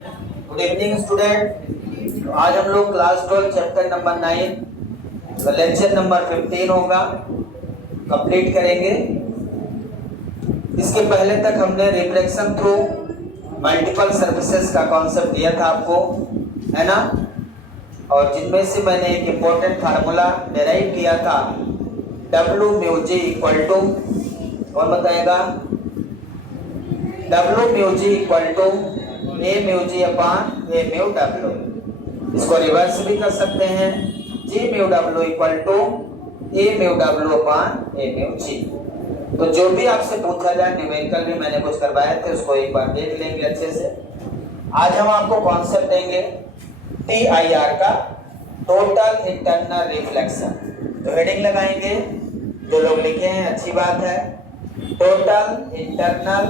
Good evening student. आज हम लोग क्लास 12 चैप्टर नंबर 9 का लेक्चर नंबर 15 होगा, कंप्लीट करेंगे। इसके पहले तक हमने रिफ्लेक्शन थ्रू मल्टीपल सर्फेसेस का कॉन्सेप्ट दिया था आपको, है ना। और जिनमें से मैंने एक इम्पोर्टेंट फार्मूला डेराइव किया था, W mu g equal to, कौन बताएगा? W mu g equal to a mu g upon a mu W. इसको रिवर्स भी कर सकते हैं, g mu W equal to a mu W upon a mu g. तो जो भी आपसे पूछा जाए, न्यूमेरिकल भी मैंने कुछ करवाए थे, उसको एक बार देख लेंगे अच्छे से। आज हम आपको कॉन्सेप्ट देंगे TIR का, टोटल इंटरनल रिफ्लेक्शन। तो हेडिंग लगाएंगे, जो लोग लिखे हैं अच्छी बात है, टोटल इंटरनल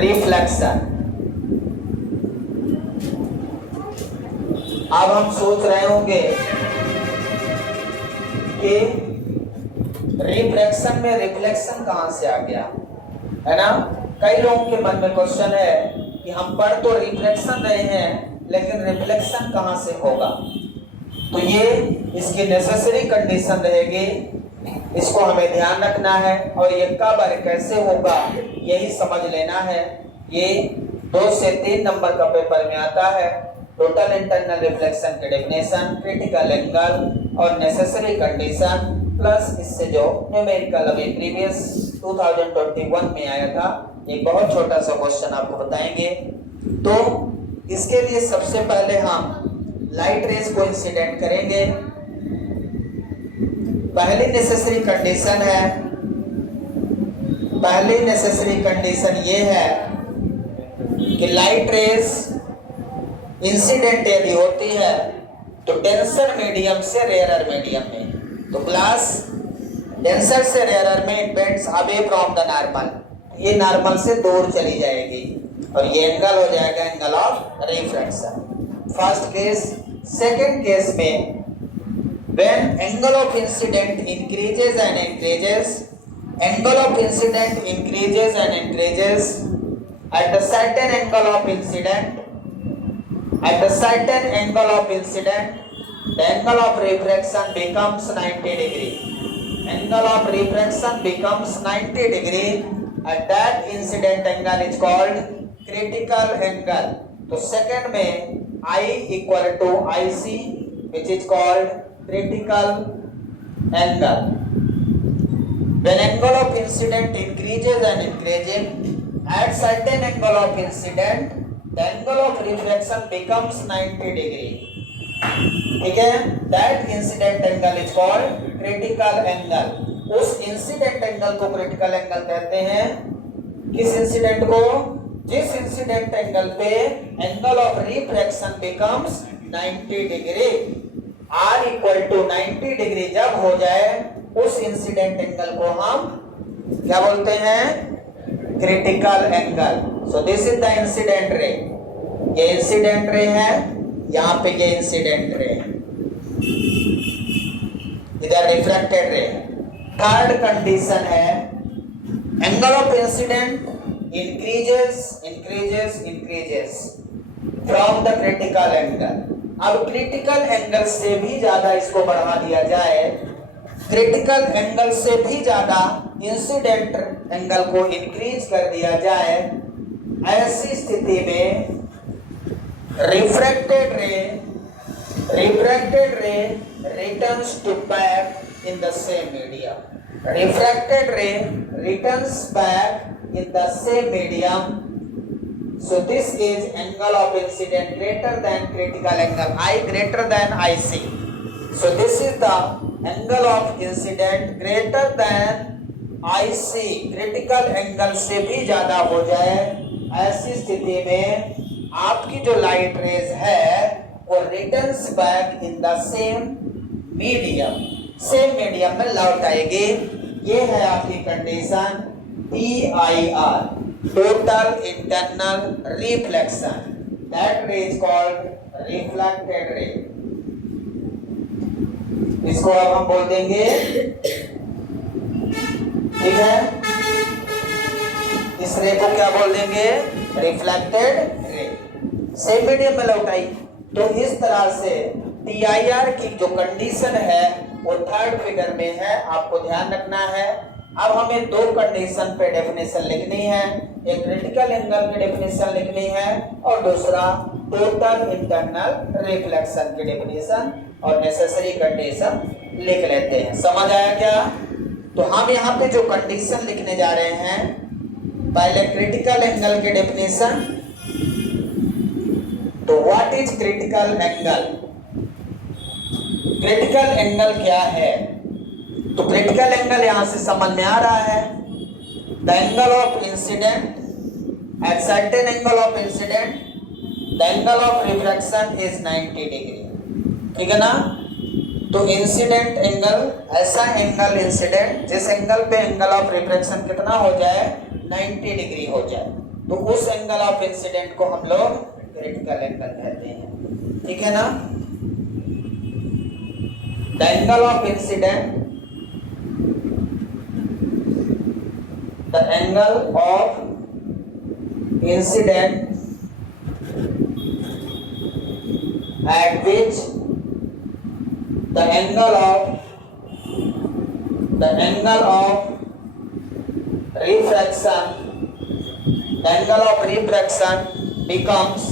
रिफ्लेक्शन। अब हम सोच रहे होंगे कि रिफ्लेक्शन में रिफ्लेक्शन कहां से आ गया, है ना। कई लोगों के मन में क्वेश्चन है कि हम पढ़ तो रिफ्लेक्शन रहे हैं, लेकिन रिफ्लेक्शन कहां से होगा। तो ये इसकी नेसेसरी कंडीशन रहेगी, इसको हमें ध्यान रखना है, और ये कब और कैसे होगा यही समझ लेना है। ये 2 से 3 नंबर का पेपर में आता है। टोटल इंटरनल रिफ्लेक्शन के डेफिनेशन, क्रिटिकल एंगल और नेसेसरी कंडीशन, प्लस इससे जो न्यूमेरिकल अभी प्रीवियस 2021 में आया था, एक बहुत छोटा सा क्वेश्चन आपको बताएंगे। तो इसके लिए सबसे पहले हम लाइट रेज को इंसिडेंट करेंगे। पहली नेसेसरी कंडीशन है, पहली नेसेसरी कंडीशन ये है कि लाइट रेज इंसिडेंट यदि होती है तो डेंसर मीडियम से रेयरर मीडियम में, तो क्लास डेंसर से रेयरर में it bends away from the normal, ये नॉर्मल से दूर चली जाएगी और ये एंगल हो जाएगा angle of refraction. First case. Second case में when angle of incident increases and increases, angle of incident increases and increases at the certain angle of incident, at the certain angle of incident, the angle of refraction becomes 90 degree. Angle of refraction becomes 90 degree. At that incident angle is called critical angle. तो second में I equal to IC, which is called critical angle. When angle of incident increases and increases, at certain angle of incident, the angle of reflection becomes 90 degree. ठीक है, that incident angle is called critical angle. उस incident angle को critical angle कहते हैं। किस incident को? जिस incident angle पे angle of reflection becomes 90 degree, R equal to 90 degree जब हो जाए, उस इंसिडेंट एंगल को हम क्या बोलते हैं? Critical angle. So this is the incident ray, ये इंसिडेंट रे है, यहाँ पे ये इंसिडेंट रे, इधर रिफ्रैक्टेड रे। थर्ड कंडीशन है angle of incident increases increases increases from the critical angle. अब क्रिटिकल एंगल से भी ज्यादा इसको बढ़ा दिया जाए, क्रिटिकल एंगल से भी ज्यादा इंसिडेंट एंगल को इंक्रीज कर दिया जाए, ऐसी स्थिति में refracted ray returns to back in the same medium. Refracted ray returns back in the same medium. So this is angle of incident greater than critical angle, I greater than IC. So this is the angle of incident greater than IC, critical angle से भी ज्यादा हो जाए, ऐसी स्थिति में आपकी जो लाइट रेज है वो returns back in the same medium में लौट आएगी। ये है आपकी condition TIR, total internal reflection. That ray is called reflected ray. इसको अब हम बोल देंगे, ठीक है, इस रे को क्या बोल देंगे? Reflected ray. सेम मीडियम में लौटाई। तो इस तरह से TIR की जो कंडीशन है वो थर्ड फिगर में है, आपको ध्यान रखना है। अब हमें दो कंडीशन पे डेफिनेशन लिखनी है, एक क्रिटिकल एंगल की डेफिनेशन लिखनी है और दूसरा टोटल इंटरनल रिफ्लेक्शन की डेफिनेशन और नेसेसरी कंडीशन लिख लेते हैं। समझ आया क्या? तो हम यहाँ पे जो कंडीशन लिखने जा रहे हैं, पहले क्रिटिकल एंगल की डेफिनेशन। तो what is critical angle? Critical angle क्या है? तो क्रिटिकल एंगल यहां से समझ में आ रहा है, the angle of incident at certain angle of incident the angle of refraction is 90 degree. ठीक है ना? तो इंसिडेंट एंगल, ऐसा एंगल इंसिडेंट जिस एंगल पे एंगल ऑफ रिफ्रैक्शन कितना हो जाए, 90 डिग्री हो जाए, तो उस एंगल ऑफ इंसिडेंट को हम लोग क्रिटिकल एंगल कहते हैं। ठीक है ना? The angle of incident, the angle of incident at which the angle of refraction becomes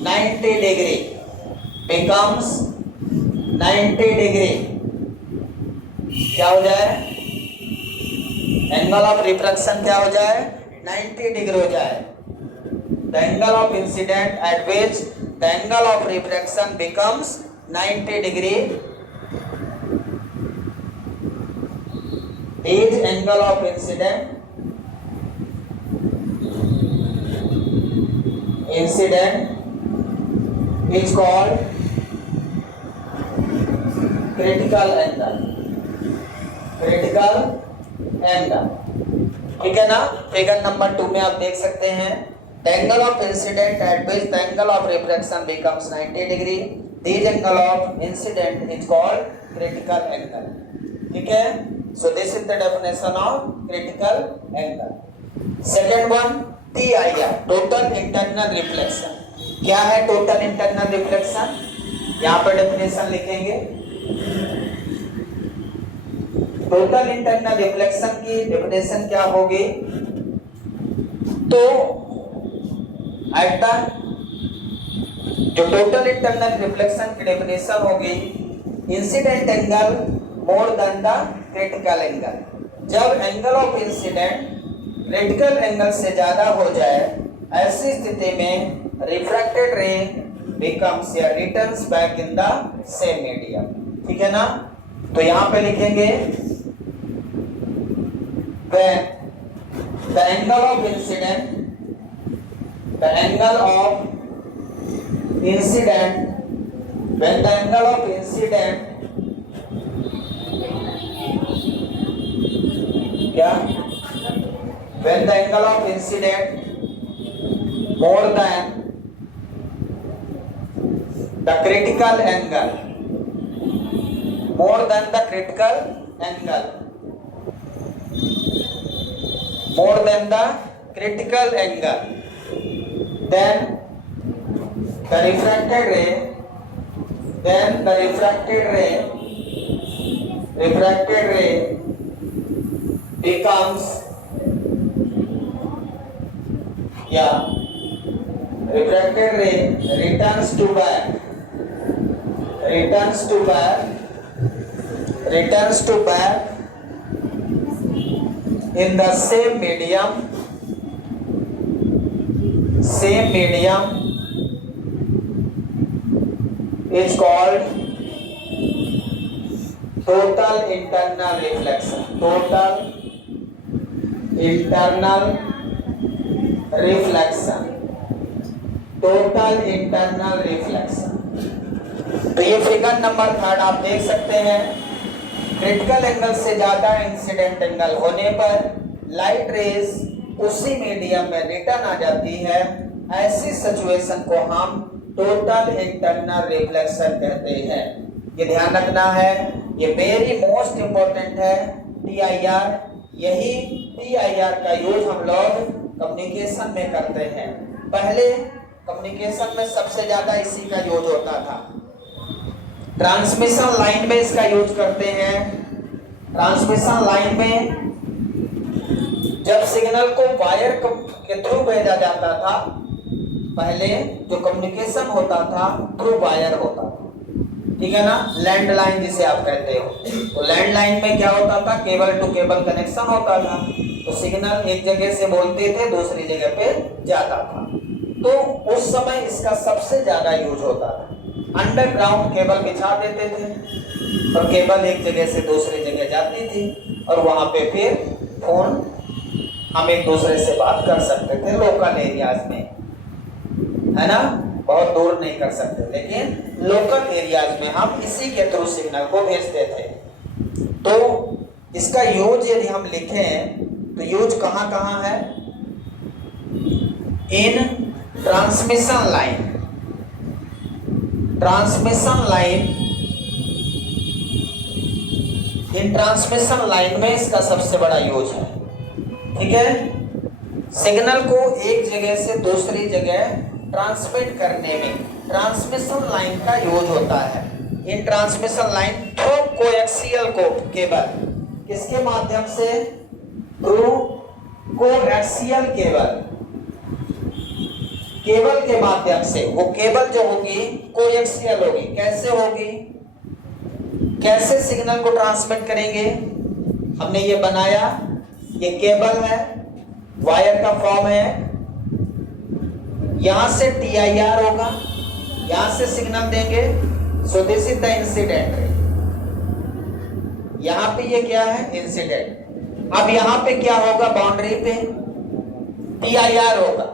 90 degree, becomes 90 degree। क्या हो जाए? एंगल ऑफ रिफ्रैक्शन क्या हो जाए? 90 डिग्री हो जाए। The angle of incident at which the angle of refraction becomes 90 degree is angle of incident is called critical angle. Critical angle, ठीक है ना? फिगर नंबर 2 में आप देख सकते हैं, the angle of incident at which the angle of refraction becomes 90 degree, this angle of incident is called critical angle. ठीक है? So this is the definition of critical angle. Second one, TIR, total internal reflection. क्या है total internal reflection? यहाँ पर definition लिखेंगे। Total internal reflection की definition क्या होगी? तो एट द, जो टोटल इंटरनल रिफ्लेक्शन की डेफिनेशन होगी, incident angle more than the critical angle. जब angle of incident critical angle से ज्यादा हो जाए, ऐसी स्थिति में रिफ्रैक्टेड रे बिकम्स या returns back in the same medium. ठीक है ना? तो यहां पे लिखेंगे when the angle of incident when the angle of incident क्या, when the angle of incident more than the critical angle, more than the critical angle, more than the critical angle, then the refracted ray becomes, refracted ray returns to back in the same medium is called total internal reflection. तो ये figure number 3 आप देख सकते हैं। Critical angle से ज्यादा incident angle होने पर लाइट रेज उसी मीडियम में रिटर्न आ जाती है। ऐसी सिचुएशन को हम टोटल इंटरनल रिफ्लेक्शन कहते हैं। ये ध्यान रखना है, ये वेरी मोस्ट इंपॉर्टेंट है। TIR, यही TIR का यूज हम लोग कम्युनिकेशन में करते हैं। पहले कम्युनिकेशन में सबसे ज्यादा इसी का यूज होता था। ट्रांसमिशन लाइन में इसका यूज करते हैं। ट्रांसमिशन लाइन में जब सिग्नल को वायर के थ्रू भेजा जाता था, पहले जो कम्युनिकेशन होता था थ्रू वायर होता था, ठीक है ना, लैंडलाइन जिसे आप कहते हो। तो लैंडलाइन में क्या होता था, केबल टू केबल कनेक्शन होता था। तो सिग्नल एक जगह से बोलते थे दूसरी जगह पे जाता था। तो उस समय इसका सबसे ज्यादा यूज होता था। अंडरग्राउंड केबल बिछा देते थे और केबल एक जगह से दूसरी जगह जाती थी और वहां पे फिर फोन हम एक दूसरे से बात कर सकते थे लोकल एरियाज में, है ना, बहुत दूर नहीं कर सकते, लेकिन लोकल एरियाज में हम इसी के थ्रू सिग्नल को भेजते थे। तो इसका यूज यदि हम लिखें तो यूज कहां कहां है, इन ट्रांसमिशन लाइन। ट्रांसमिशन लाइन, इन ट्रांसमिशन लाइन में इसका सबसे बड़ा यूज है, ठीक है। सिग्नल को एक जगह से दूसरी जगह ट्रांसमिट करने में ट्रांसमिशन लाइन का यूज होता है। इन ट्रांसमिशन लाइन थ्रू कोएक्सियल को केबल, किसके माध्यम से, थ्रू कोएक्सियल केबल, केबल के माध्यम से। वो केबल जो होगी कोएक्सियल होगी। कैसे होगी, कैसे सिग्नल को ट्रांसमिट करेंगे, हमने ये बनाया, ये केबल है, वायर का फॉर्म है, यहां से TIR होगा, यहां से सिग्नल देंगे। So this is the incident. यहां पे ये क्या है, इंसिडेंट। अब यहां पे क्या होगा, बाउंड्री पे TIR होगा।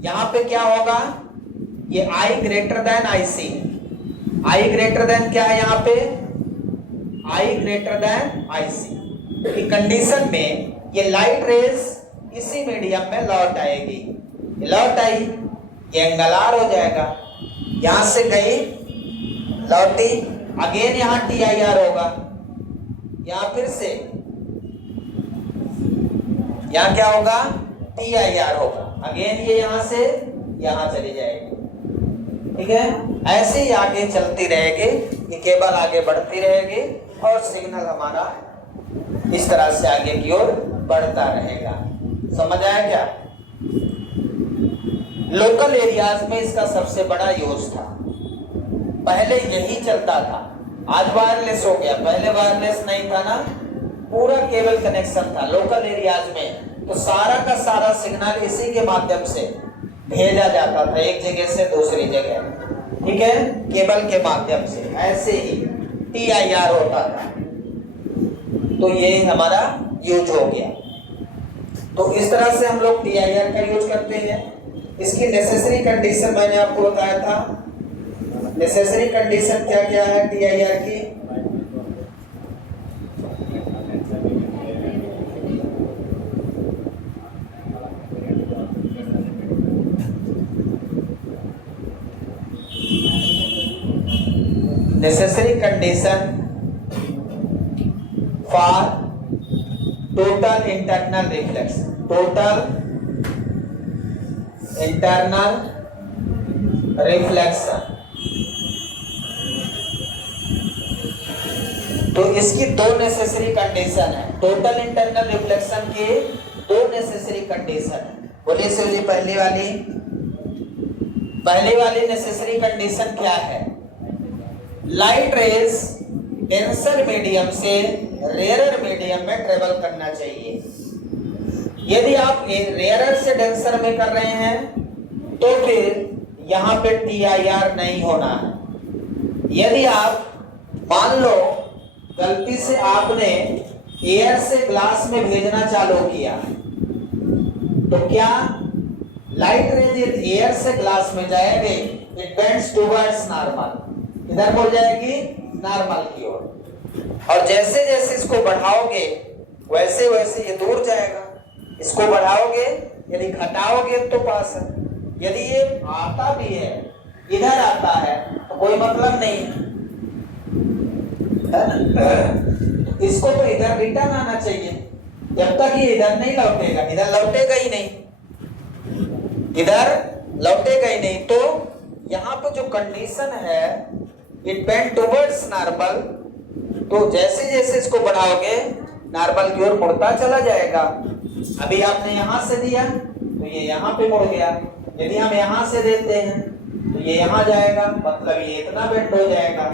यहां पे क्या होगा, ये I greater than IC। I greater than क्या है यहाँ पे, I ग्रेटर देन IC की कंडीशन में ये लाइट रेज इसी मीडियम में लौट आएगी। लौट आई, ये एंगल R हो जाएगा, यहां से गई लौटी, अगेन यहां TIR होगा, यहां फिर से यहां क्या होगा, TIR होगा, अगेन ये यहां से यहां चली जाएगी, ठीक है। ऐसे ही आगे चलती रहेगी, ये केबल आगे बढ़ती रहेगी और सिग्नल हमारा इस तरह से आगे की ओर बढ़ता रहेगा। समझ आया क्या? लोकल एरियाज में इसका सबसे बड़ा यूज था। पहले यही चलता था, आज वायरलेस हो गया, पहले वायरलेस नहीं था ना, पूरा केबल कनेक्शन था लोकल एरियाज में। तो सारा का सारा सिग्नल इसी के माध्यम से भेजा जाता था एक जगह से दूसरी जगह, ठीक है, केबल के माध्यम से। ऐसे ही TIR होता था। तो ये हमारा यूज हो गया। तो इस तरह से हम लोग TIR का यूज करते हैं। इसकी नेसेसरी कंडीशन मैंने आपको बताया था। नेसेसरी कंडीशन क्या क्या है TIR की? Necessary condition for total internal reflex, total internal reflection. तो इसकी दो नेसेसरी कंडीशन है। टोटल इंटरनल रिफ्लेक्शन के दो नेसेसरी कंडीशन है। बोलिए शिव जी, पहली वाली नेसेसरी कंडीशन क्या है? लाइट रेज डेंसर मीडियम से रेयरर मीडियम में ट्रेवल करना चाहिए। यदि आप रेयरर से डेंसर में कर रहे हैं तो फिर यहां पे TIR नहीं होना है। यदि आप मान लो गलती से आपने एयर से ग्लास में भेजना चालू किया तो क्या लाइट रेज एयर से ग्लास में जाएगी, इट बेंड्स टुवर्ड्स नॉर्मल, इधर बढ़ जाएगी नॉर्मल की ओर। और जैसे जैसे इसको बढ़ाओगे वैसे वैसे ये दूर जाएगा। इसको बढ़ाओगे, यदि घटाओगे तो पास है। यदि ये आता भी है, इधर आता है तो कोई मतलब नहीं है, इसको तो इधर रिटर्न आना चाहिए। जब तक ये इधर नहीं लौटेगा, इधर लौटेगा ही नहीं। इधर लौटेगा ही नहीं। तो यहाँ पे जो कंडीशन है इट बेंड टुवर्ड्स नॉर्मल, तो जैसे जैसे इसको बढ़ाओगे नॉर्मल की ओर मुड़ता चला जाएगा। अभी आपने यहां से दिया तो ये यहाँ पे मुड़ गया, यदि हम यहां से देते हैं तो ये यहाँ जाएगा, मतलब ये इतना बेंड हो जाएगा।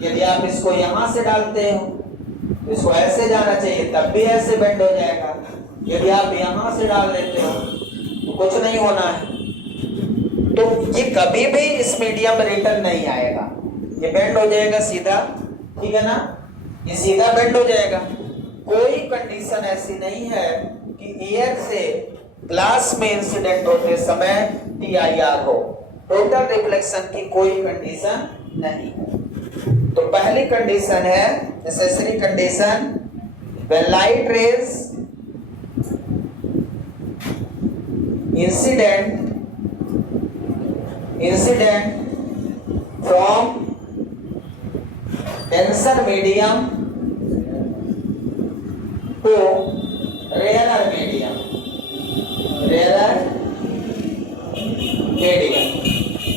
यदि आप इसको यहां से डालते हो तो इसको ऐसे जाना चाहिए, तब भी ऐसे बेंड हो जाएगा। यदि आप यहां से डाल देते हो तो कुछ नहीं होना है, तो ये कभी भी इस मीडियम में रिटर्न नहीं आएगा, ये बेंड हो जाएगा सीधा, ठीक है ना, ये सीधा बेंड हो जाएगा। कोई कंडीशन ऐसी नहीं है कि एयर से ग्लास में इंसिडेंट होते समय TIR हो, टोटल रिफ्लेक्शन की कोई कंडीशन नहीं। तो पहली कंडीशन है necessary condition, when light rays incident from denser medium to rarer medium,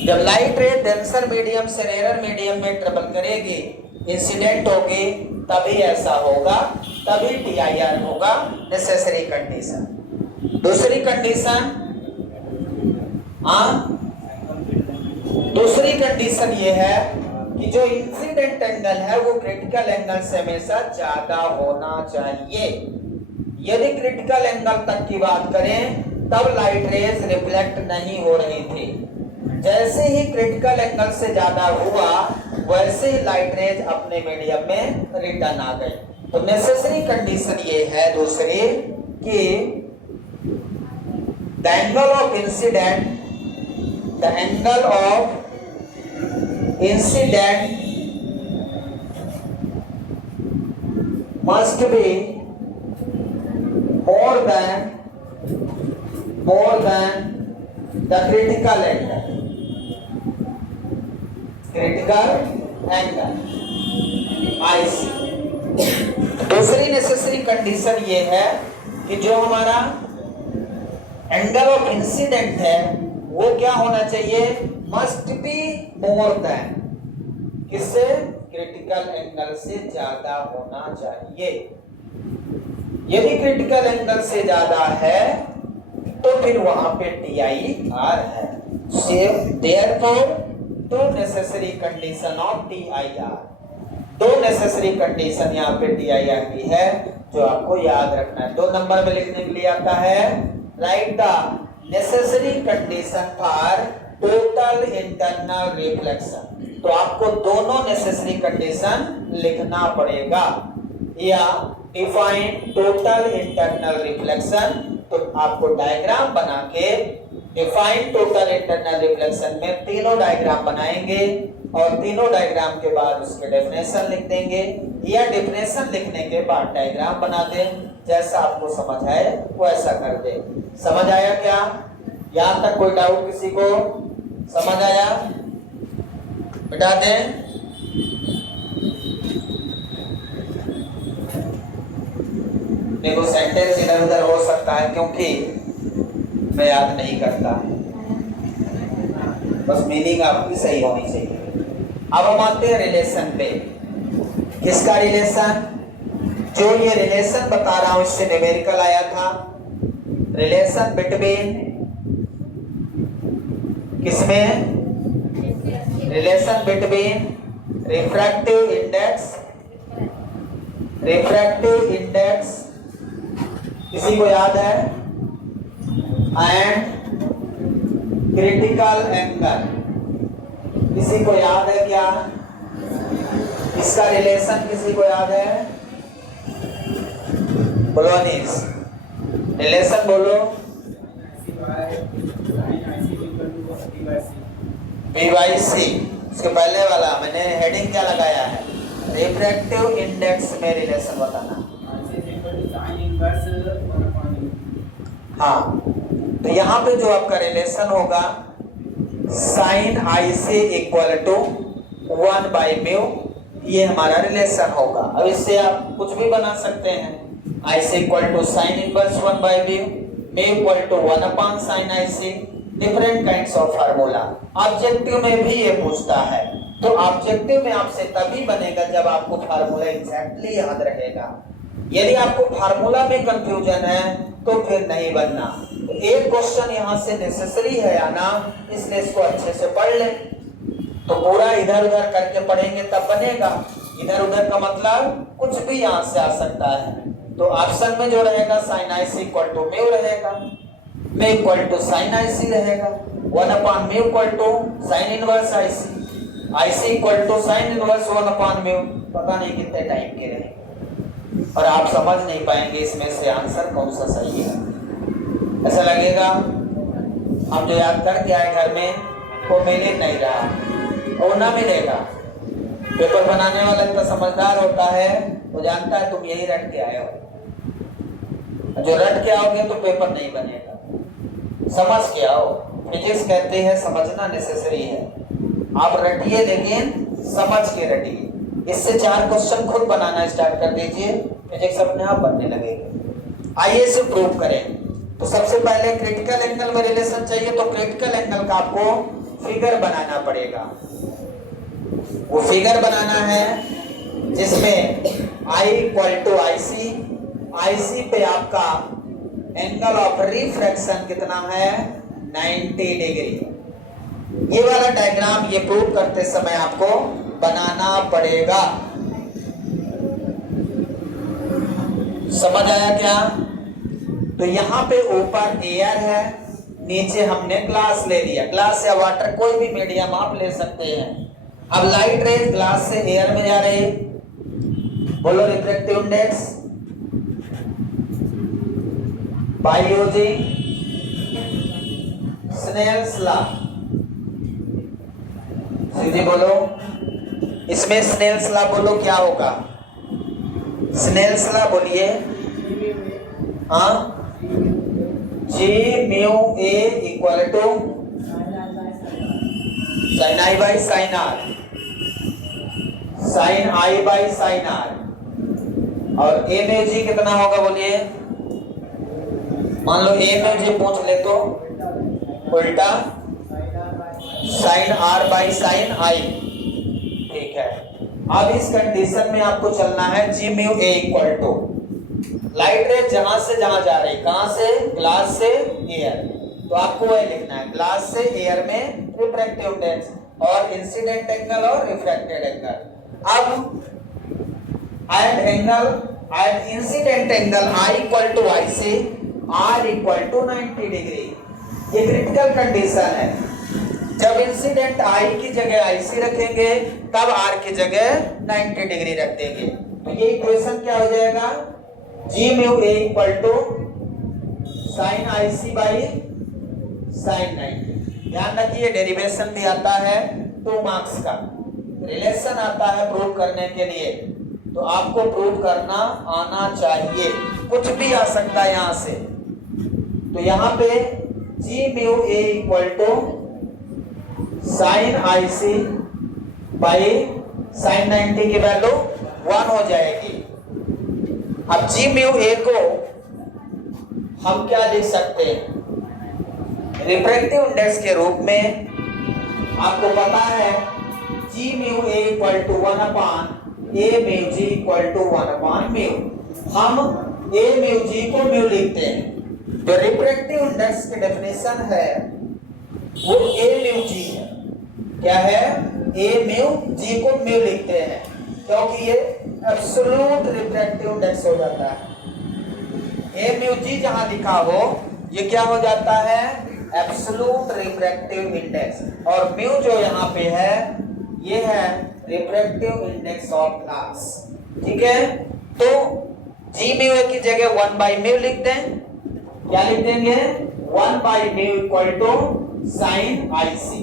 जब लाइट रे डेंसर मीडियम से रेयरर मीडियम में ट्रेवल करेगी, इंसिडेंट होगी, तभी ऐसा होगा, तभी TIR होगा, नेसेसरी कंडीशन। दूसरी कंडीशन, दूसरी कंडीशन ये है कि जो इंसिडेंट एंगल है वो क्रिटिकल एंगल से हमेशा ज्यादा होना चाहिए। यदि क्रिटिकल एंगल तक की बात करें तब लाइट रेज रिफ्लेक्ट नहीं हो रही थी, जैसे ही क्रिटिकल एंगल से ज्यादा हुआ वैसे ही लाइट रेज अपने मीडियम में रिटर्न आ गई। तो नेसेसरी कंडीशन ये है दूसरी कि the angle of incident must be more than the critical angle. IC। दूसरी नेसेसरी कंडीशन ये है कि जो हमारा एंगल ऑफ इंसिडेंट है वो क्या होना चाहिए, मस्ट बी मोर देन, किससे, क्रिटिकल एंगल से ज्यादा होना चाहिए। यदि क्रिटिकल एंगल से ज्यादा है तो फिर वहां पे TIR है। Therefore, दो नेसेसरी कंडीशन ऑफ TIR, दो नेसेसरी कंडीशन यहाँ पे TIR की है जो आपको याद रखना है। 2 नंबर में लिखने के लिए आता है, right the necessary condition for total internal reflection. तो आपको दोनों नेसेसरी कंडीशन लिखना पड़ेगा, या डिफाइन टोटल इंटरनल रिफ्लेक्शन। तो आपको डायग्राम बना के डिफाइन टोटल इंटरनल रिफ्लेक्शन में तीनों डायग्राम बनाएंगे और तीनों डायग्राम के बाद उसके डेफिनेशन लिख देंगे, या डेफिनेशन लिखने के बाद डायग्राम बना दें। जैसा आपको समझ आए वैसा कर दे। समझ आया क्या? यहाँ तक कोई डाउट किसी को? समझ आया? बिठा दें। देखो सेंटेंस इधर उधर हो सकता है क्योंकि मैं याद नहीं करता, बस मीनिंग आपकी सही होनी चाहिए। अब हम आते हैं रिलेशन पे। किसका रिलेशन? जो ये रिलेशन बता रहा हूं इससे न्यूमेरिकल आया था। रिलेशन बिटवीन किसमें? रिलेशन बिटवीन रिफ्रैक्टिव इंडेक्स किसी को याद है, एंड क्रिटिकल एंगल किसी को याद है क्या? इसका रिलेशन किसी को याद है? बोलो अनीस, रिलेशन बोलो। B/C, इसके पहले वाला मैंने हेडिंग क्या लगाया है? रिफ्रैक्टिव इंडेक्स में रिलेशन बताना। हाँ, तो यहाँ पे जो आपका रिलेशन होगा sin IC इक्वल टू 1/μ, ये हमारा रिलेशन होगा। अब इससे आप कुछ भी बना सकते हैं। IC equal to sin inverse 1/μ, μ equal to 1/sin IC। Different kinds of formula. Objective में भी ये पूछता है, तो ऑब्जेक्टिव में आपसे तभी बनेगा जब आपको फार्मूला एग्जैक्टली याद रहेगा। यदि आपको फार्मूला में कंफ्यूजन है तो फिर नहीं बनना। तो एक क्वेश्चन यहाँ से नेसेसरी है आना, इसलिए इसको अच्छे से पढ़ लें। तो पूरा इधर उधर करके पढ़ेंगे तब बनेगा। इधर उधर का मतलब कुछ भी यहाँ से आ सकता है। तो ऑप्शन में जो रहेगा sine I C equal to mu रहेगा, mu equal to sine I C रहेगा, 1/म्यू equal to sine inverse I C, I C equal to sine inverse 1/म्यू। पता नहीं कितने टाइम के रहे और आप समझ नहीं पाएंगे इसमें से आंसर कौन सा सही है। ऐसा लगेगा हम जो याद करके आए घर में वो मिल ही नहीं रहा, वो ना मिलेगा। पेपर बनाने वाला इतना समझदार होता है, वो जानता है तुम यही रट के आए हो। जो रट के आओगे तो पेपर नहीं बनेगा, समझ के आओ। फिजिक्स कहते हैं समझना नेसेसरी है, आप रटिए लेकिन समझ के रटिए। इससे 4 क्वेश्चन खुद बनाना स्टार्ट कर दीजिए, फिजिक्स अपने आप बनने लगेगा। आइए इसे प्रूव करें। तो सबसे पहले क्रिटिकल एंगल में रिलेशन चाहिए, तो क्रिटिकल एंगल का आपको फिगर बनाना पड़ेगा। वो फिगर बनाना है जिसमें I इक्वल टू आई सी पे आपका एंगल ऑफ रिफ्रैक्शन कितना है 90 डिग्री। ये वाला डायग्राम ये प्रूव करते समय आपको बनाना पड़ेगा। समझ आया क्या? तो यहाँ पे ऊपर एयर है, नीचे हमने ग्लास ले लिया। ग्लास या वाटर कोई भी मीडियम आप ले सकते हैं। अब लाइट रेज ग्लास से एयर में जा रही, बोलो refractive index by using Snell's law. सीधे बोलो, इसमें स्नेल्स लॉ बोलो क्या होगा? स्नेल्स लॉ बोलिए। हाँ, g mu a equal to sine I by sine R, sine I by sine R. और ए में जी कितना होगा बोलिए? मान लो ए में जी पूछ ले तो उल्टा sine R by sine I. ठीक है, अब इस कंडीशन में आपको चलना है g mu a equal to light rays जहां से जहां जा रही, कहां से? ग्लास से एयर। तो आपको वह लिखना है ग्लास से एयर में रिफ्रैक्टिव इंडेक्स और इंसिडेंट एंगल और रिफ्रैक्टेड एंगल। अब at incident angle I equal to I से R इक्वल टू 90 डिग्री। ये क्रिटिकल कंडीशन है। जब इंसिडेंट I की जगह IC रखेंगे तब R की जगह 90 डिग्री रख देंगे। तो ये इक्वेशन क्या हो जाएगा? G mu a equal to sine I C by sine 90। ध्यान रखिए डेरिवेशन भी आता है 2 मार्क्स का, रिलेशन आता है प्रूव करने के लिए। तो आपको प्रूव करना आना चाहिए, कुछ भी आ सकता है यहां से। तो यहां पे g mu a equal to sine I C by sine 90 की वैल्यू 1 हो जाएगी। अब जी म्यू ए को हम क्या लिख सकते हैं? रिफ्रैक्टिव इंडेक्स के रूप में। आपको पता है g mu a equal to 1/a mu g equal to 1/म्यू। हम a म्यू जी को म्यू लिखते हैं। जो रिफ्रैक्टिव इंडेक्स की डेफिनेशन है वो a म्यू जी है। क्या है? a म्यू जी को म्यू लिखते हैं क्योंकि ये एब्सोल्यूट रिफ्रैक्टिव इंडेक्स हो जाता है। a म्यू जी जहां लिखा हो ये क्या हो जाता है? Absolute refractive index. और म्यू जो यहाँ पे है ये है रिफ्रैक्टिव इंडेक्स ऑफ ग्लास। ठीक है, तो जी म्यू की जगह 1/म्यू लिख दें। क्या लिख देंगे? 1/म्यू equal to sine I C.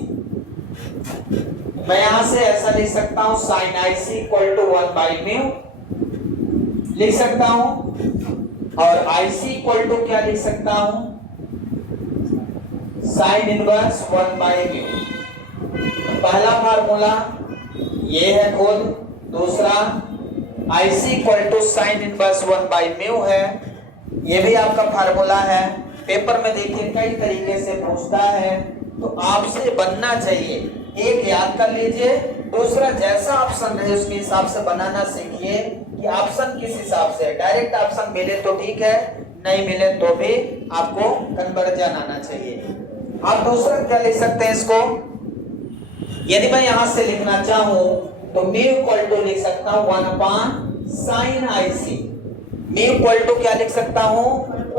मैं यहां से ऐसा लिख सकता हूं sine I C equal to 1/म्यू लिख सकता हूं। और आई सी इक्वल टू क्या लिख सकता हूं? साइन इनवर्स 1/म्यू। पहला फार्मूला ये है खुद, दूसरा I C equal to sine inverse 1/म्यू है, ये भी आपका फार्मूला है। पेपर में देखिए कई तरीके से पूछता है, तो आपसे बनना चाहिए। एक याद कर लीजिए, दूसरा जैसा ऑप्शन रहे उसके हिसाब से बनाना सीखिए कि ऑप्शन किस हिसाब से। डायरेक्ट ऑप्शन मिले तो ठीक है, नहीं मिले तो भी आपको कन्वर्जन आना चाहिए। आप दूसरा क्या लिख सकते हैं इसको, यदि मैं यहां से लिखना चाहूं तो म्यू इक्वल टू लिख सकता हूं 1/sin IC। Mu equal to क्या लिख सकता हूं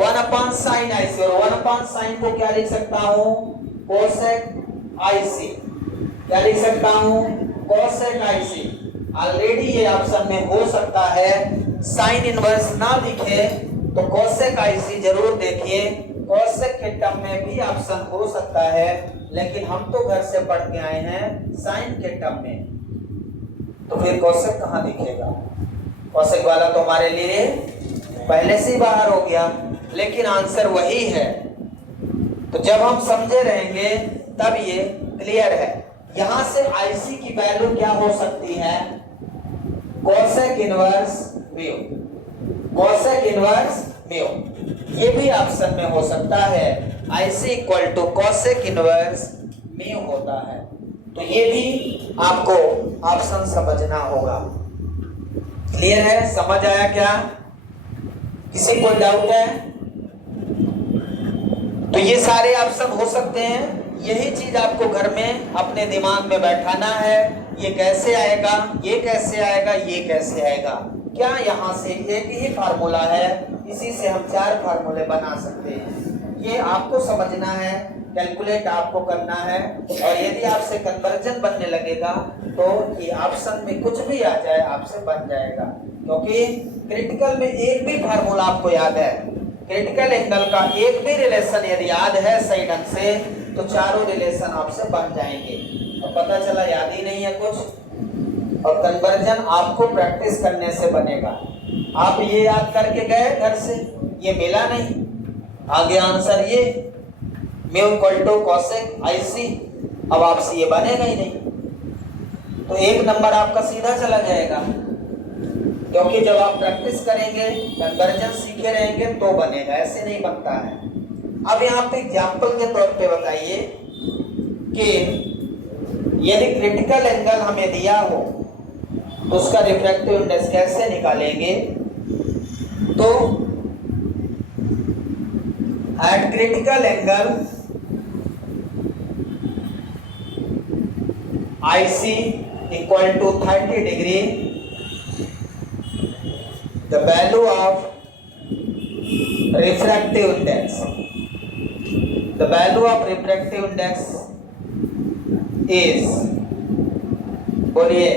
1/sin IC, और 1/sin को क्या लिख सकता हूं cosec IC। क्या लिख सकता हूं cosec IC। ऑलरेडी ये ऑप्शन में हो सकता है, साइन इनवर्स ना दिखे तो cosec IC जरूर देखिए। cosec के टर्म में भी ऑप्शन हो सकता है, लेकिन हम तो घर से पढ़ के आए हैं साइन के टर्म में, तो फिर cosec कहां दिखेगा। cosec वाला तो हमारे लिए पहले से ही बाहर हो गया, लेकिन आंसर वही है। तो जब हम समझे रहेंगे तब ये क्लियर है। यहां से IC की वैल्यू क्या हो सकती है, cosec inverse mu, cosec inverse mu, ये भी ऑप्शन में हो सकता है। IC equal to cosec inverse mu होता है, तो ये भी आपको ऑप्शन समझना होगा। क्लियर है, समझ आया क्या, किसी को डाउट है? तो ये सारे ऑप्शन हो सकते हैं, यही चीज आपको घर में अपने दिमाग में बैठाना है। ये कैसे आएगा, ये कैसे आएगा, ये कैसे आएगा। क्या यहाँ से एक ही फार्मूला है, इसी से हम 4 फार्मूले बना सकते हैं। ये आपको समझना है, कैलकुलेट आपको करना है, और यदि आपसे कन्वर्जन बनने लगेगा तो ये ऑप्शन में कुछ भी आ जाए आपसे बन जाएगा। क्योंकि क्रिटिकल में एक भी फार्मूला आपको याद है, क्रिटिकल एंगल का एक भी रिलेशन यदि याद है सही ढंग से, तो चारों रिलेशन आपसे बन जाएंगे। और पता चला याद ही नहीं है कुछ, और कन्वर्जन आपको प्रैक्टिस करने से बनेगा। आप ये याद करके गए घर से, ये मिला नहीं, आगे आंसर ये mu equal to cosec IC, अब आपसे ये बनेगा ही नहीं, तो 1 नंबर आपका सीधा चला जाएगा। क्योंकि जब आप प्रैक्टिस करेंगे, कन्वर्जन सीखे रहेंगे तो बनेगा, ऐसे नहीं बनता है। अब यहाँ पे एग्जाम्पल के तौर पे बताइए कि यदि क्रिटिकल एंगल हमें दिया हो तो उसका रिफ्रैक्टिव इंडेक्स कैसे निकालेंगे। तो at critical angle IC equal to 30 degree, the value of refractive index, the value of refractive index is, बोलिए,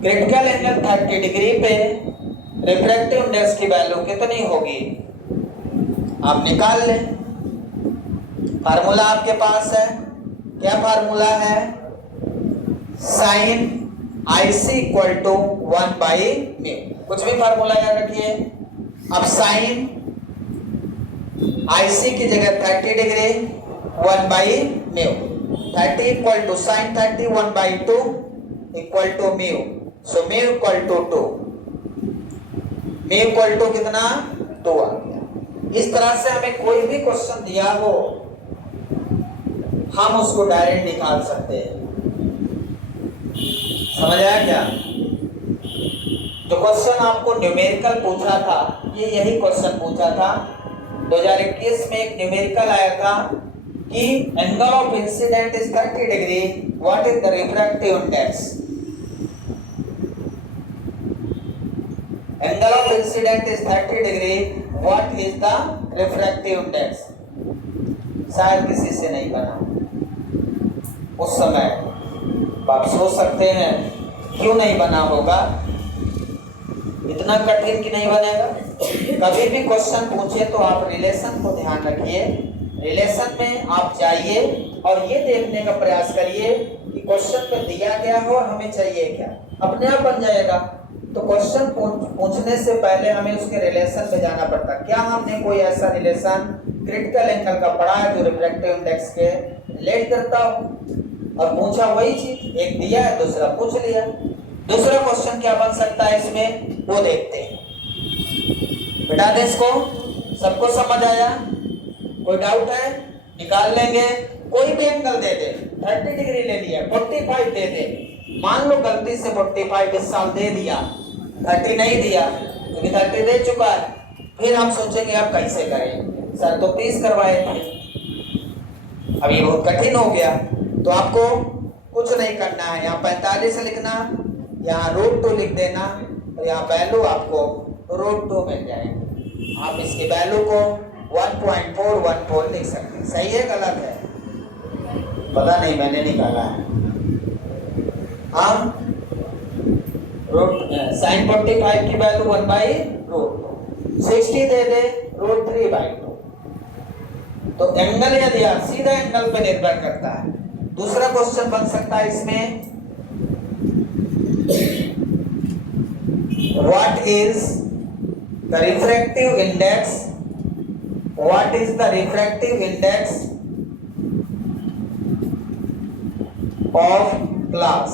क्रिटिकल एंगल 30 डिग्री पे रिफ्रैक्टिव इंडेक्स की वैल्यू कितनी होगी आप निकाल लें। फार्मूला आपके पास है, क्या फार्मूला है, साइन IC इक्वल टू 1/μ, कुछ भी फार्मूला याद रखिए। अब साइन IC की जगह 30 degree 1/μ, 30 equal to sine 30 1/2 equal to mu, so mu equal to 2, mu equal to कितना 2 आ गया। इस तरह से हमें कोई भी क्वेश्चन दिया हो हम उसको डायरेक्ट निकाल सकते हैं। समझ आया क्या? जो क्वेश्चन आपको न्यूमेरिकल पूछा था, ये यही क्वेश्चन पूछा था 2021 में। एक न्यूमेरिकल आया था कि angle of incident is 30 degree, what is the refractive index. Angle of incident is 30 degree, what is the refractive index. शायद किसी से नहीं बना उस समय, आप सोच सकते हैं क्यों नहीं बना होगा, इतना कठिन कि नहीं बनेगा। कभी भी क्वेश्चन पूछे तो आप रिलेशन को ध्यान रखिए, रिलेशन में आप जाइए और ये देखने का प्रयास करिए कि क्वेश्चन पे दिया गया हो और हमें चाहिए क्या, अपने आप बन जाएगा। तो क्वेश्चन पूछने से पहले हमें उसके रिलेशन पे जाना पड़ता। क्या हमने कोई ऐसा रिलेशन क्रिटिकल एंगल का पढ़ा है जो रिफ्रैक्टिव इंडेक्स के रिलेट करता हो, और पूछा वही चीज, एक दिया है दूसरा पूछ लिया। दूसरा क्वेश्चन क्या बन सकता है इसमें वो देखते हैं। बेटा दे इसको, सबको समझ आया? कोई डाउट है? निकाल लेंगे। कोई भी एंगल दे दे, 30 डिग्री ले लिया, 45 दे दे। मान लो गलती से 45 इस साल दे दिया, 30 नहीं दिया, क्योंकि 30 दे चुका है। फिर हम सोचेंगे अब कैसे करें, सर तो 30 करवाए थे, अब ये बहुत कठिन हो गया। तो आपको कुछ नहीं करना है, यहाँ 45 लिखना, यहाँ √2 लिख देना, और यहाँ वैल्यू आपको √2 मिल जाएगी। आप इसकी वैल्यू को 1.414 लिख सकते हैं। सही है गलत है? पता नहीं, मैंने निकाला है। हम sin 45 की वैल्यू 1/√2, 60 दे दे √3/2। तो एंगल यदि आप सीधा एंगल पे निर्भर करता है। दूसरा क्वेश्चन बन सकता है इसमें, what is the refractive index, what is the refractive index of glass.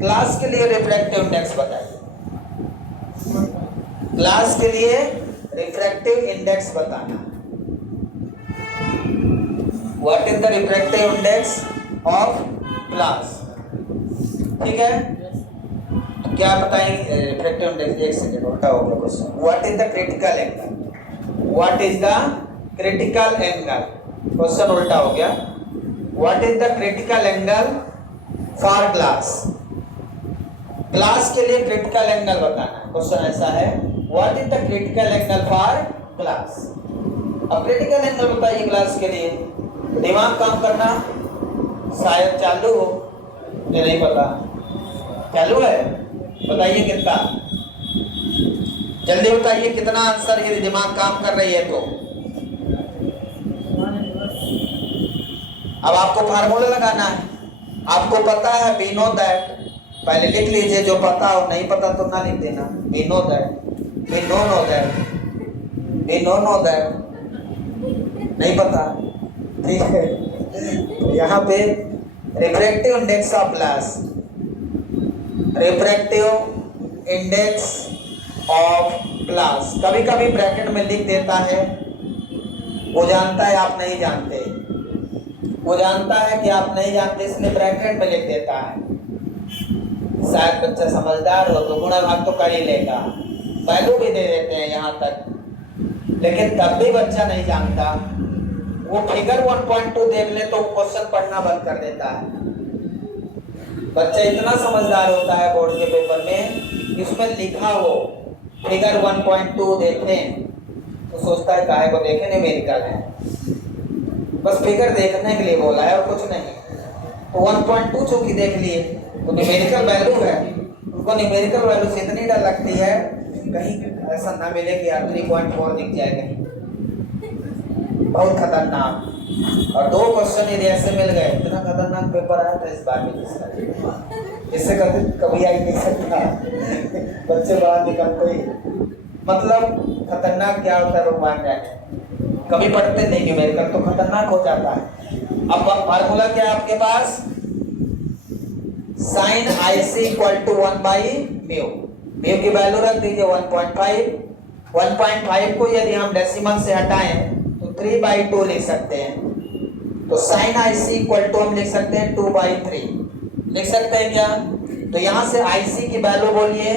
Glass के लिए रिफ्रैक्टिव इंडेक्स बताइए। ग्लास के लिए रिफ्रैक्टिव इंडेक्स बताना। What is the refractive index of glass? ठीक है, तो क्या बताएंगे रिफ्रैक्टिव इंडेक्स? एक सेकंड, उल्टा हो गया question. What is the critical angle, what is the critical angle, question उल्टा हो गया। What is the critical angle for glass, glass के लिए क्रिटिकल एंगल बताना। क्वेश्चन ऐसा है, what is the critical angle for glass. अब क्रिटिकल एंगल बताइए ग्लास के लिए, दिमाग काम करना शायद चालू हो, मुझे नहीं पता। चालू है? बताइए कितना, जल्दी बताइए कितना आंसर, यदि दिमाग काम कर रही है तो। अब आपको फार्मूला लगाना है, आपको पता है वी नो दैट, पहले लिख लीजिए, जो पता हो, नहीं पता तो ना लिख देना। We know that, we know no that, we know no that, नहीं पता, ठीक है। तो यहाँ पे refractive index of glass, refractive index of glass, कभी कभी ब्रैकेट में लिख देता है, वो जानता है आप नहीं जानते, वो जानता है कि आप नहीं जानते, इसलिए ब्रैकेट में लिख देता है। शायद बच्चा समझदार हो तो गुणा भाग तो कर ही लेगा, वैल्यू भी दे देते हैं यहाँ तक, लेकिन तब भी बच्चा नहीं जानता। वो फिगर 1.2 देख ले तो क्वेश्चन पढ़ना बंद कर देता है। बच्चा इतना समझदार होता है बोर्ड के पेपर में, इसमें लिखा हो फिगर 1.2 देखें तो सोचता है काहे को देखें, न्यूमेरिकल है, बस फिगर देखने के लिए बोला है और कुछ नहीं। तो 1.2 चूंकि देख लिए तो न्यूमेरिकल वैल्यू है, उनको न्यूमेरिकल वैल्यू से इतनी डर लगती है कहीं ऐसा ना मिले कि 3.4 दिख जाए कहीं, बहुत खतरनाक। और 2 क्वेश्चन यदि ऐसे मिल गए, इतना खतरनाक पेपर आया था इस बार भी, इससे कभी आ ही नहीं सकता। बच्चे बाहर निकलते ही, मतलब खतरनाक क्या होता है भगवान जाने, कभी पढ़ते नहीं न्यूमेरिकल तो खतरनाक हो जाता है। अब फार्मूला क्या है आपके पास, sin IC = 1/μ, म्यू की वैल्यू रख दीजिए 1.5। 1.5 को यदि हम डेसिमल से हटाएं तो 3/2 लिख सकते हैं। तो sin IC = हम लिख सकते हैं 2/3, लिख सकते हैं क्या? तो यहां से IC की वैल्यू बोलिए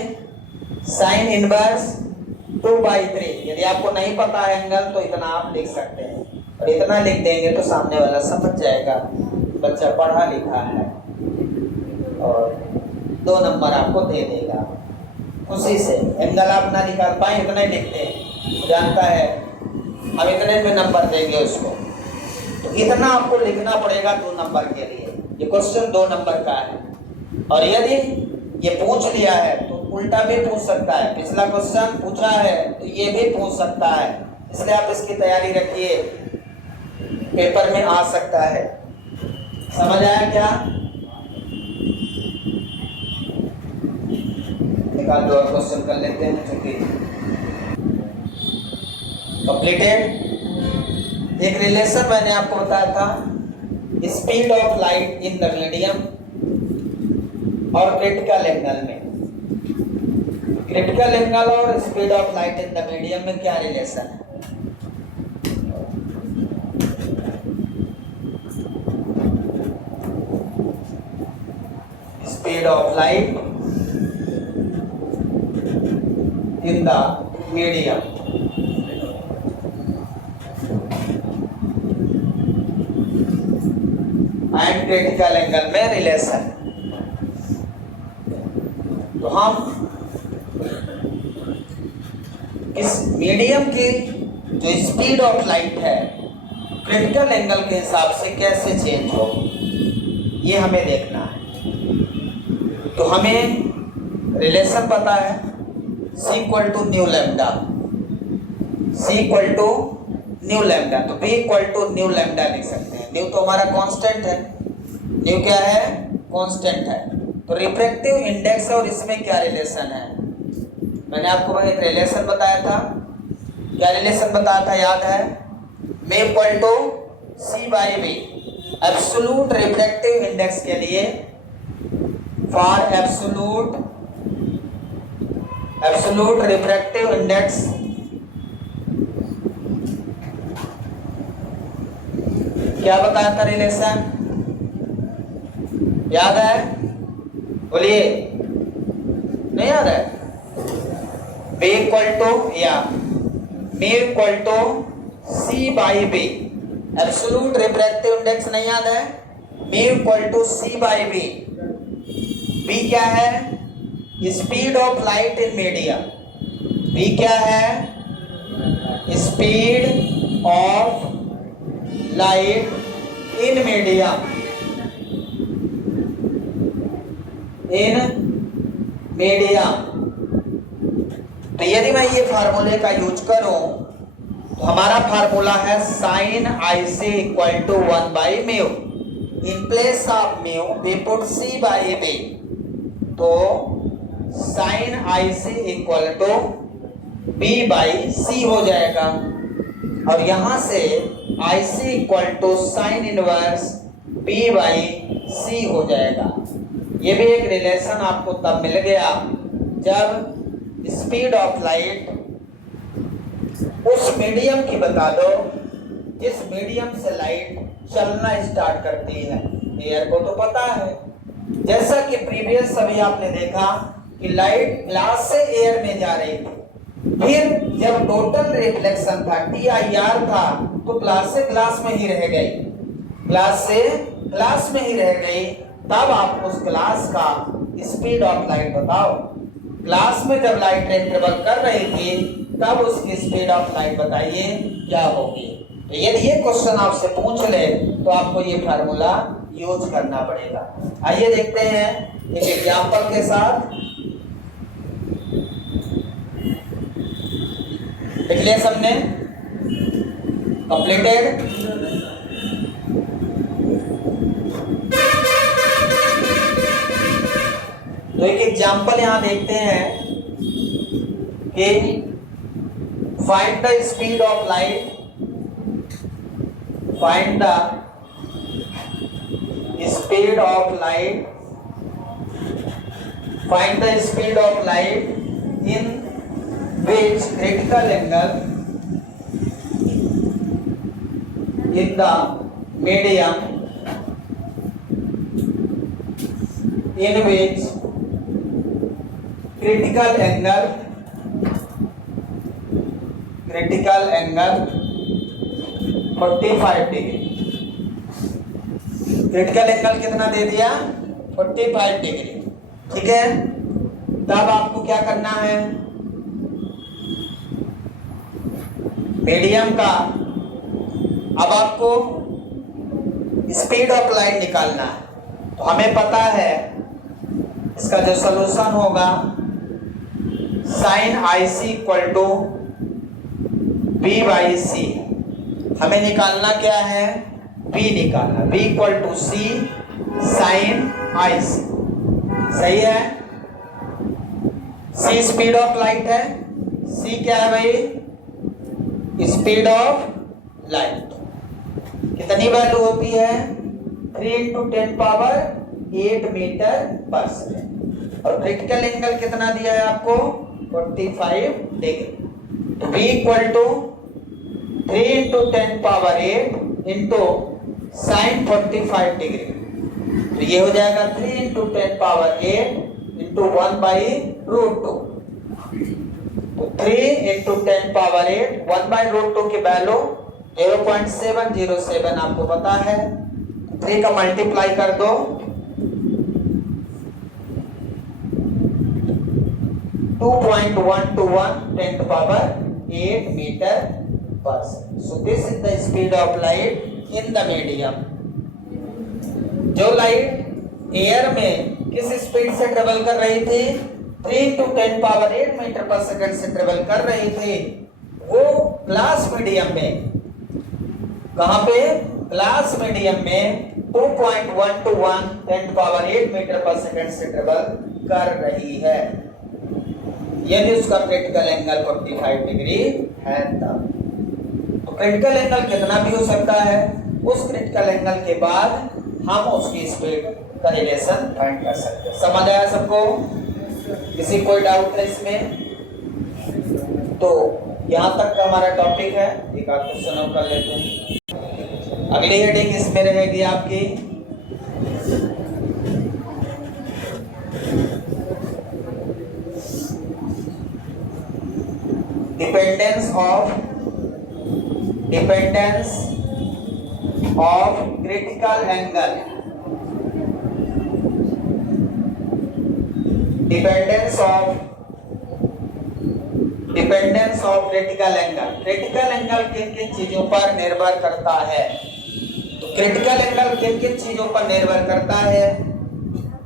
sin इनवर्स 2/3। यदि आपको नहीं पता है एंगल तो इतना आप लिख सकते हैं, और इतना लिख देंगे तो सामने वाला समझ जाएगा बच्चा पढ़ा लिखा है, और 2 नंबर आपको दे देगा खुशी से। एंगल आप ना निकाल पाए इतना ही लिखते हैं, जानता है अब इतने में नंबर देंगे उसको, तो इतना आपको लिखना पड़ेगा 2 नंबर के लिए। ये क्वेश्चन 2 नंबर का है, और यदि ये पूछ लिया है तो उल्टा भी पूछ सकता है, पिछला क्वेश्चन पूछा है तो ये भी पूछ सकता है, इसलिए आप इसकी तैयारी रखिए, पेपर में आ सकता है। समझ आया क्या? निकाल दो और क्वेश्चन कर लेते हैं, चूंकि कंप्लीटेड। एक रिलेशन मैंने आपको बताया था, speed of light in the medium और क्रिटिकल एंगल में। क्रिटिकल एंगल और speed of light in the medium में क्या रिलेशन है? Speed of light in the medium and critical angle में रिलेशन। तो हम इस मीडियम की जो स्पीड ऑफ लाइट है क्रिटिकल एंगल के हिसाब से कैसे चेंज हो, ये हमें देखना है। तो हमें रिलेशन पता है C equal to nu lambda, C equal to nu lambda, तो B equal to nu lambda लिख सकते हैं। न्यू तो हमारा कांस्टेंट है, न्यू क्या है? कांस्टेंट है। तो रिफ्रैक्टिव इंडेक्स और इसमें क्या रिलेशन है? मैंने आपको एक रिलेशन बताया था। क्या रिलेशन बताया था, याद है? M equal to C by B, absolute refractive index के लिए फॉर एब्सोल्यूट रिफ्रैक्टिव इंडेक्स क्या बताया था रिलेशन, याद है? बोलिए, नहीं याद है? B इक्वल टू या M equal to C by B, absolute refractive index नहीं याद है? M equal to C by B। B क्या है? Speed of light in medium. B क्या है? Speed of light in medium, in medium. तो यदि मैं ये फार्मूले का यूज करूं तो हमारा फार्मूला है sine I C equal to 1 by mu. In place of mu we put C by B, तो sine I C equal to B by C हो जाएगा। और यहां से I C equal to sine inverse B by C हो जाएगा। ये भी एक रिलेशन आपको तब मिल गया जब स्पीड ऑफ लाइट उस मीडियम की बता दो जिस मीडियम से लाइट चलना स्टार्ट करती है। एयर को तो पता है, जैसा कि प्रीवियस सभी आपने देखा कि लाइट ग्लास से एयर में जा रही थी, फिर जब टोटल रिफ्लेक्शन था TIR था तो ग्लास से ग्लास में ही रह गई, ग्लास से ग्लास में ही रह गई। तब आप उस ग्लास का स्पीड ऑफ लाइट बताओ। ग्लास में जब लाइट ट्रेवल कर रही थी तब उसकी स्पीड ऑफ लाइट बताइए क्या होगी। तो यदि ये क्वेश्चन आपसे पूछ ले तो आपको ये फार्मूला यूज करना पड़ेगा। आइए देखते हैं एक एग्जांपल के साथ। देख लिया सबने? कंप्लीटेड। तो एक एग्जांपल यहां देखते हैं कि find the speed of light, find the speed of light, find the speed of light in which critical angle in the medium in which critical angle 45 degree. Critical angle कितना दे दिया? 45 degree. ठीक है, तब आपको क्या करना है? मीडियम का अब आपको स्पीड ऑफ लाइट निकालना है। तो हमें पता है इसका जो सॉल्यूशन होगा sine I C equal to B by C। हमें निकालना क्या है? B निकालना, B equal to C sine I C. सही है? C स्पीड ऑफ लाइट है, C क्या है भाई? Speed of light. कितनी वैल्यू होती है? 3 × 10⁸ मीटर पर सेकेंड। और क्रिटिकल एंगल कितना दिया है आपको? 45 डिग्री। तो v equal to 3 into 10 power 8 into sine 45 degree. तो ये हो जाएगा 3 into 10 power 8 into 1 by root 2। तो 3 इंटू 10 पावर 8 1 बाई रूट 2 की वैल्यू 0.707 आपको पता है। 3 का मल्टीप्लाई कर दो 2.121 10 to power 8 meter per second. So this is the speed of light in the medium. जो लाइट एयर में किस स्पीड से ट्रेवल कर रही थी, 3 to 10 पावर 8 मीटर पर सेकंड से ट्रेवल कर रही थी, वो ग्लास मीडियम में, कहां पे, ग्लास मीडियम में 2.121 10 to पावर 8 मीटर पर सेकंड से ट्रेवल कर रही है। यदि उसका क्रिटिकल एंगल 45 डिग्री है तब। तो क्रिटिकल एंगल कितना भी हो सकता है, उस क्रिटिकल एंगल के बाद हम उसकी स्पीड का रिलेशन फाइंड कर सकते हैं। समझ आया सबको? किसी कोई डाउट है इसमें? तो यहाँ तक का हमारा टॉपिक है। एक आध क्वेश्चन और कर लेते हैं। अगली हेडिंग इसमें रहेगी आपकी dependence of critical angle, dependence of critical angle. Critical angle किन किन चीजों पर निर्भर करता है? तो क्रिटिकल एंगल किन किन चीजों पर निर्भर करता है?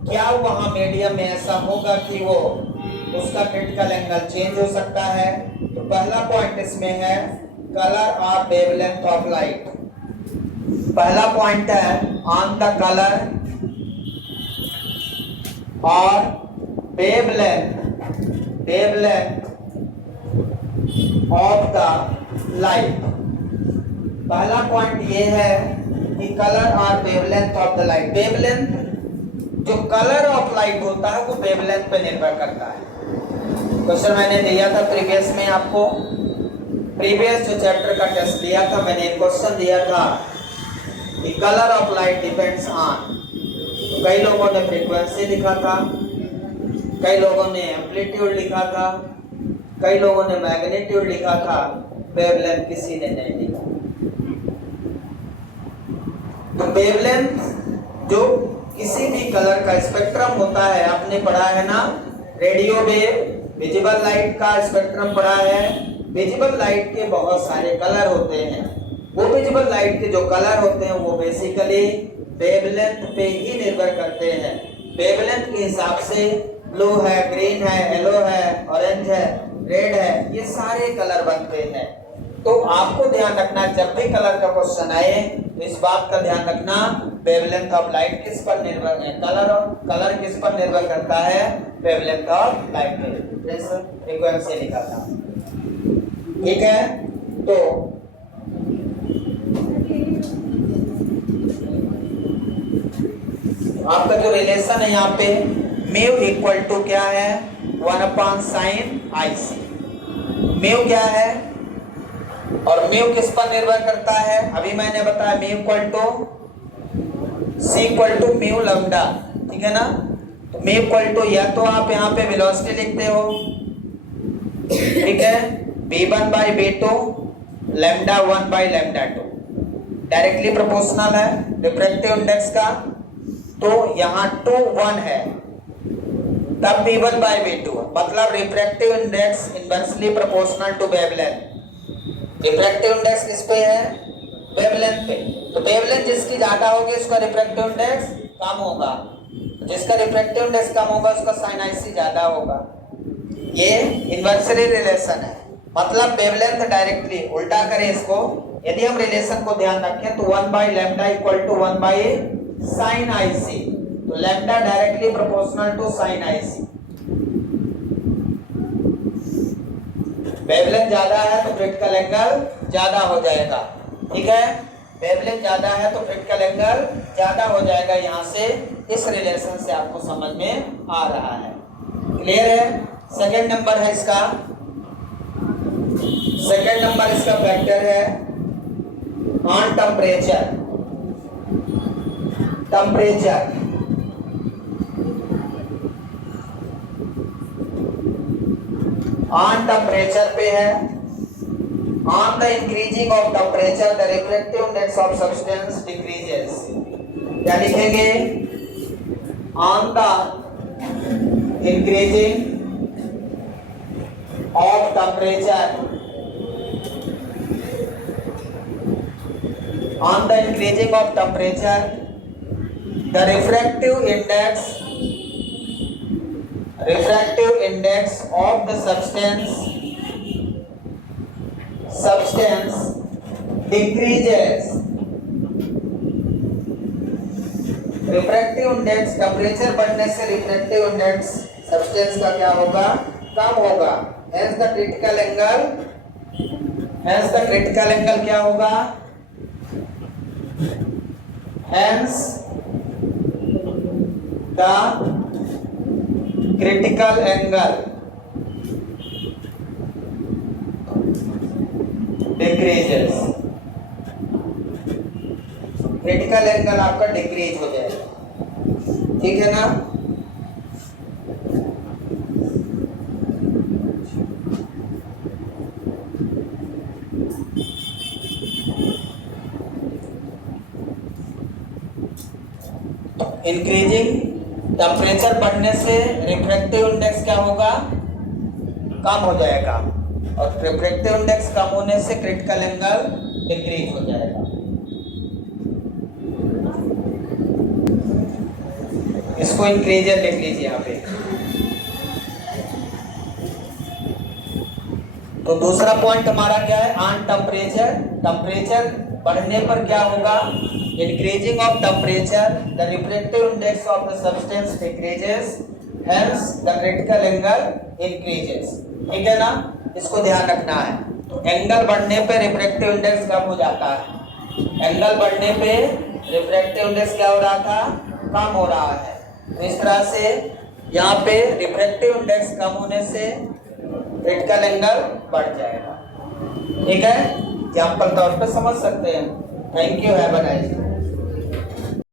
क्या वहां मीडियम में ऐसा होगा कि वो उसका क्रिटिकल एंगल चेंज हो सकता है? तो पहला पॉइंट इसमें है कलर और वेवलेंथ ऑफ लाइट। पहला पॉइंट है ऑन द कलर और वेवलेंथ ऑफ द लाइट। पहला पॉइंट ये है कि कलर और wavelength of the light. Wavelength, जो कलर ऑफ लाइट होता है वो वेवलेंथ पे निर्भर करता है। क्वेश्चन मैंने दिया था प्रीवियस में आपको, प्रीवियस जो चैप्टर का टेस्ट दिया था मैंने एक क्वेश्चन दिया था कि colour of light depends on. तो कई लोगों ने फ्रीक्वेंसी लिखा था, कई लोगों ने एम्पलीट्यूड लिखा था, कई लोगों ने मैग्नीट्यूड लिखा था, वेवलेंथ किसी ने नहीं लिखा। तो वेवलेंथ जो किसी भी कलर का स्पेक्ट्रम होता है, आपने पढ़ा है ना, रेडियो वेव, विजिबल लाइट का स्पेक्ट्रम पढ़ा है। विजिबल लाइट के बहुत सारे कलर होते हैं। वो विजिबल लाइट के जो कलर होते हैं वो बेसिकली वेवलेंथ पे ही निर्भर करते हैं। वेवलेंथ के हिसाब से ब्लू है, ग्रीन है, येलो है, ऑरेंज है, रेड है, ये सारे कलर बनते हैं। तो आपको ध्यान रखना, जब भी कलर का क्वेश्चन आए तो इस बात का ध्यान रखना, वेवलेंथ ऑफ लाइट किस पर निर्भर है, कलर किस पर निर्भर करता है, वेवलेंथ ऑफ लाइट पे। जैसे फ्रीक्वेंसी लिखा था, ठीक है। तो आपका जो रिलेशन है यहाँ पे म्यू इक्वल टू क्या है, 1/sin IC। म्यू क्या है और म्यू किस पर निर्भर करता है, अभी मैंने बताया mu equal to C equal to mu lambda, ठीक है ना। तो म्यू इक्वल टू, या तो आप यहाँ पे वेलोसिटी लिखते हो, ठीक है, v1 by v2 lambda 1 by lambda 2, directly proportional है रिफ्रैक्टिव इंडेक्स का। तो यहाँ 2 1 है, तब v1 बाई v2, मतलब refractive index inversely proportional to wavelength. Refractive index किस पे है, वेवलेंथ पे। तो वेवलेंथ जिसकी ज्यादा होगी उसका रिफ्रैक्टिव इंडेक्स कम होगा, जिसका रिफ्रैक्टिव इंडेक्स कम होगा उसका साइन IC ज्यादा होगा। ये इनवर्सली रिलेशन है, मतलब वेवलेंथ डायरेक्टली उल्टा करें इसको, यदि हम रिलेशन को ध्यान रखें तो 1 by lambda equal to 1 by sine IC। तो lambda directly proportional to sine IC। Wavelength ज्यादा है तो क्रिटिकल एंगल ज्यादा हो जाएगा, ठीक है। वेवलेंथ ज्यादा है तो क्रिटिकल एंगल ज्यादा हो जाएगा। यहाँ से इस रिलेशन से आपको समझ में आ रहा है, क्लियर है। सेकंड नंबर है इसका, सेकंड नंबर इसका फैक्टर है on temperature. Temperature on temperature पे है। On the increasing of temperature the refractive index of substance decreases. क्या लिखेंगे? On the increasing of temperature, on the increasing of temperature the refractive index of the substance decreases। Refractive index, temperature बढ़ने से refractive index substance का क्या होगा? कम होगा। Hence the critical angle क्या होगा? Hence the critical angle decreases। Critical angle आपका decrease हो जाएगा, ठीक है ना? इंक्रीजिंग टेम्परेचर बढ़ने से रिफ्रैक्टिव इंडेक्स क्या होगा? कम हो जाएगा, और रिफ्रैक्टिव इंडेक्स कम होने से क्रिटिकल एंगल डिक्रीज हो जाएगा। इसको इंक्रीजर लिख लीजिए यहाँ पे। तो दूसरा पॉइंट हमारा क्या है? ऑन टेम्परेचर, टेम्परेचर बढ़ने पर क्या होगा? Increasing of temperature the refractive index of the substance decreases, hence the critical angle increases. ठीक है ना? इसको ध्यान रखना है। तो एंगल बढ़ने पे रिफ्रैक्टिव इंडेक्स कम हो जाता है। एंगल बढ़ने पे रिफ्रैक्टिव इंडेक्स क्या हो रहा था? कम हो रहा है। तो इस तरह से यहाँ पे रिफ्रैक्टिव इंडेक्स कम होने से क्रिटिकल एंगल बढ़ जाएगा। ठीक है, एग्जाम्पल तौर पे समझ सकते हैं। Thank you, have a nice day.